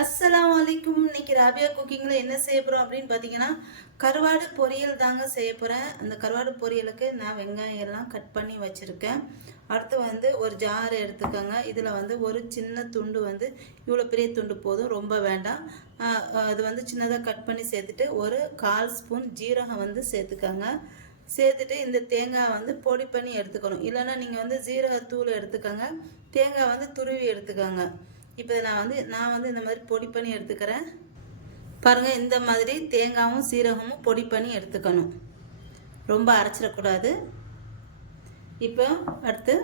அஸ்லாம் வலைக்கும் இன்னைக்கு ராபியா குக்கிங்கில் என்ன செய்ய போகிறோம் அப்படின்னு பார்த்தீங்கன்னா கருவாடு பொரியல் தாங்க செய்ய போகிறேன் அந்த கருவாடு பொரியலுக்கு நான் வெங்காயம் எல்லாம் கட் பண்ணி வச்சுருக்கேன். அடுத்து வந்து ஒரு ஜார் எடுத்துக்கோங்க. இதில் வந்து ஒரு சின்ன துண்டு வந்து இவ்வளோ பெரிய துண்டு போதும் ரொம்ப வேண்டாம். அது வந்து சின்னதாக கட் பண்ணி சேர்த்துட்டு ஒரு கால் ஸ்பூன் ஜீரகம் வந்து சேர்த்துக்கோங்க. சேர்த்துட்டு இந்த தேங்காய் வந்து பொடி பண்ணி எடுத்துக்கணும். இல்லைன்னா நீங்கள் வந்து ஜீரகத்தூள் எடுத்துக்கோங்க. தேங்காய் வந்து துருவி எடுத்துக்கோங்க. இப்போ நான் வந்து நான் வந்து இந்த மாதிரி பொடி பண்ணி எடுத்துக்கிறேன். பாருங்கள் இந்த மாதிரி தேங்காயும் சீரகமும் பொடி பண்ணி எடுத்துக்கணும். ரொம்ப அரைச்சிடக்கூடாது. இப்போ அடுத்து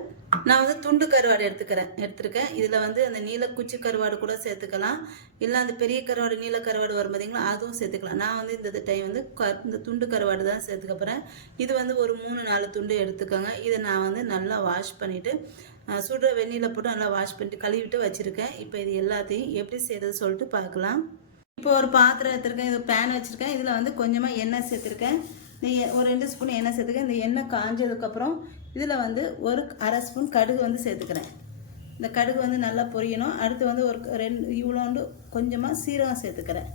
நான் வந்து துண்டு கருவாடு எடுத்துக்கிறேன் எடுத்திருக்கேன். இதில் வந்து அந்த நீல குச்சி கருவாடு கூட சேர்த்துக்கலாம். இல்லை அந்த பெரிய கருவாடு நீல கருவாடு வரும் பார்த்தீங்களா அதுவும் சேர்த்துக்கலாம். நான் வந்து இந்த டைம் வந்து க இந்த துண்டு கருவாடு தான் சேர்த்துக்க போகிறேன் இது வந்து ஒரு மூணு நாலு துண்டு எடுத்துக்கோங்க. இதை நான் வந்து நல்லா வாஷ் பண்ணிவிட்டு சுடுற வெந்நீரில் போட்டு நல்லா வாஷ் பண்ணிட்டு கழுவிட்டு வச்சுருக்கேன். இப்போ இது எல்லாத்தையும் எப்படி செய்யறது சொல்லிட்டு பார்க்கலாம். இப்போ ஒரு பாத்திரம் எடுத்துருக்கேன். இது பேன் வச்சுருக்கேன். இதில் வந்து கொஞ்சமாக எண்ணெய் சேர்த்துருக்கேன். நீ ஒரு ரெண்டு ஸ்பூன் எண்ணெய் சேர்த்துக்கேன் இந்த எண்ணெய் காஞ்சதுக்கப்புறம் இதில் வந்து ஒரு அரை ஸ்பூன் கடுகு வந்து சேர்த்துக்கிறேன். இந்த கடுகு வந்து நல்லா பொரியணும். அடுத்து வந்து ஒரு ரெண்டு இவ்வளோண்டு கொஞ்சமாக சீரகம் சேர்த்துக்கிறேன்.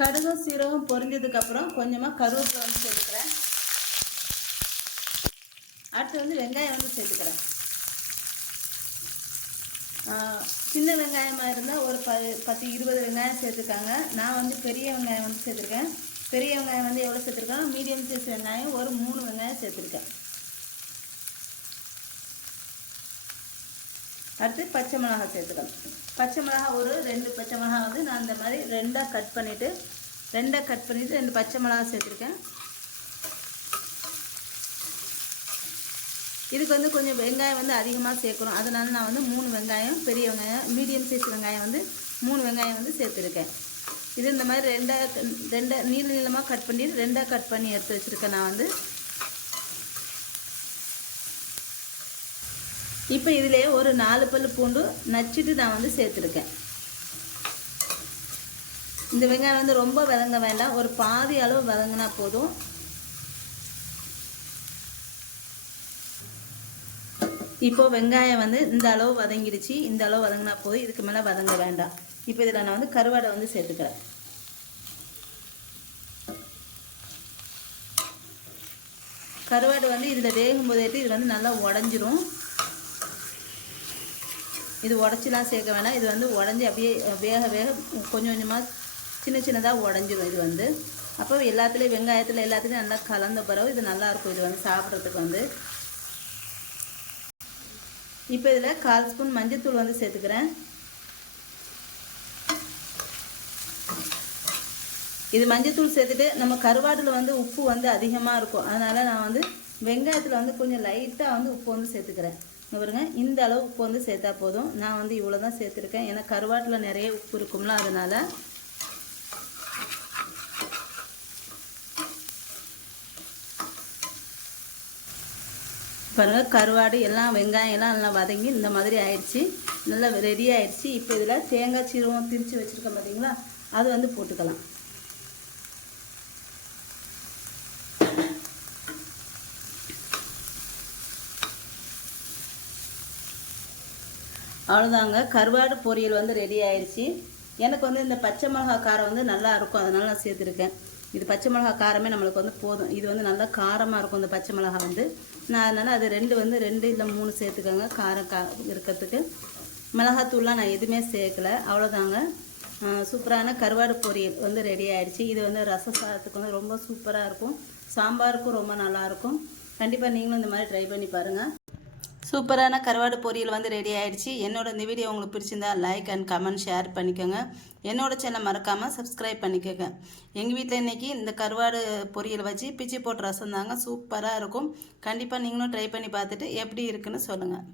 கடுகும் சீரகம் பொரிஞ்சதுக்கப்புறம் கொஞ்சமாக கருவேப்பிலை வந்து சேர்த்துக்கிறேன். அடுத்து வந்து வெங்காயம் வந்து சேர்த்துக்கிறேன். சின்ன வெங்காயமாக இருந்தால் ஒரு ப பத்து இருபது வெங்காயம் சேர்த்துக்காங்க. நான் வந்து பெரிய வெங்காயம் வந்து சேர்த்துருக்கேன். பெரிய வெங்காயம் வந்து எவ்வளோ சேர்த்துருக்கேன் மீடியம் சைஸ் வெங்காயம் ஒரு மூணு வெங்காயம் சேர்த்துருக்கேன் அடுத்து பச்சை மிளகா சேர்த்துக்கணும். பச்சை மிளகா ஒரு ரெண்டு பச்சை மிளகாய் வந்து நான் இந்த மாதிரி ரெண்டாக கட் பண்ணிவிட்டு ரெண்டாக கட் பண்ணிவிட்டு ரெண்டு பச்சை மிளகா சேர்த்துருக்கேன். இதுக்கு வந்து கொஞ்சம் வெங்காயம் வந்து அதிகமாக சேர்க்கணும். அதனால் நான் வந்து மூணு வெங்காயம் பெரிய வெங்காயம் மீடியம் சைஸ் வெங்காயம் வந்து மூணு வெங்காயம் வந்து சேர்த்துருக்கேன். இது இந்த மாதிரி ரெண்டாக ரெண்டாக நீள நீளமாக கட் பண்ணி ரெண்டாக கட் பண்ணி எடுத்து வச்சுருக்கேன் நான் வந்து. இப்போ இதிலே ஒரு நாலு பல்லு பூண்டு நச்சுட்டு நான் வந்து சேர்த்துருக்கேன். இந்த வெங்காயம் வந்து ரொம்ப வதங்க வேண்டாம். ஒரு பாதி அளவு வதங்கினா போதும். இப்போ வெங்காயம் வந்து இந்த அளவு வதங்கிடுச்சு. இந்த அளவு வதங்கினா போதும். இதுக்கு மேலே வதங்க வேண்டாம். இப்போ இதில் நான் வந்து கருவாடை வந்து சேர்த்துக்கிறேன். கருவாடு வந்து இதில் வேகும் போதேட்டு இது வந்து நல்லா உடஞ்சிரும். இது உடச்சிலாம் சேர்க்க வேணாம். இது வந்து உடஞ்சி அப்படியே வேக வேக கொஞ்சம் கொஞ்சமாக சின்ன சின்னதாக உடஞ்சிடும் இது வந்து. அப்போ எல்லாத்துலேயும் வெங்காயத்தில் எல்லாத்துலேயும் நல்லா கலந்த பிறகு இது நல்லாயிருக்கும் இது வந்து சாப்பிட்றதுக்கு வந்து. இப்போ இதில் கால் ஸ்பூன் மஞ்சத்தூள் வந்து சேர்த்துக்கிறேன். இது மஞ்சத்தூள் சேர்த்துட்டு நம்ம கருவாடில் வந்து உப்பு வந்து அதிகமாக இருக்கும். அதனால் நான் வந்து வெங்காயத்தில் வந்து கொஞ்சம் லைட்டாக வந்து உப்பு வந்து சேர்த்துக்கிறேன். இங்க பாருங்க இந்த அளவு உப்பு வந்து சேர்த்தா போதும். நான் வந்து இவ்வளோ தான் சேர்த்துருக்கேன். ஏன்னா கருவாட்டில் நிறைய உப்பு இருக்கும்ல அதனால். பாருங்கள் கருவாடு எல்லாம் வெங்காயம் எல்லாம் நல்லா வதங்கி இந்த மாதிரி ஆயிடுச்சு. நல்லா ரெடி ஆயிடுச்சு. இப்போ இதில் தேங்காய் சீரகம் திரித்து வச்சுருக்கேன் பார்த்தீங்களா அது வந்து போட்டுக்கலாம். அவ்வளோதாங்க கருவாடு பொரியல் வந்து ரெடி ஆயிடுச்சு எனக்கு வந்து இந்த பச்சை மிளகா காரம் வந்து நல்லா இருக்கும். அதனால் நான் சேர்த்துருக்கேன். இது பச்சை மிளகா காரமே நம்மளுக்கு வந்து போதும். இது வந்து நல்லா காரமாக இருக்கும் இந்த பச்சை மிளகா வந்து. நான் அதனால் அது ரெண்டு வந்து ரெண்டு இல்லை மூணு சேர்த்துக்கோங்க காரம் கா இருக்கிறதுக்கு. மிளகாத்தூள்லாம் நான் எதுவுமே சேர்க்கலை. அவ்வளோதாங்க சூப்பரான கருவாடு பொரியல் வந்து ரெடி ஆயிடுச்சு இது வந்து ரச சாதத்துக்கு வந்து ரொம்ப சூப்பராக இருக்கும். சாம்பாருக்கும் ரொம்ப நல்லாயிருக்கும் கண்டிப்பாக நீங்களும் இந்த மாதிரி ட்ரை பண்ணி பாருங்கள் சூப்பரான கருவாடு பொரியல் வந்து ரெடி ஆயிடுச்சு. என்னோட இந்த வீடியோ உங்களுக்கு பிடிச்சிருந்தா லைக் அண்ட் கமெண்ட் ஷேர் பண்ணிக்கோங்க. என்னோட சேனல் மறக்காமல் சப்ஸ்கிரைப் பண்ணிக்கோங்க. எங்கள் வீட்டில் இன்றைக்கி இந்த கருவாடு பொரியல் வச்சு பிச்சி போட்டு ரசம் தாங்க சூப்பராக இருக்கும். கண்டிப்பாக நீங்களும் ட்ரை பண்ணி பார்த்துட்டு எப்படி இருக்குன்னு சொல்லுங்கள்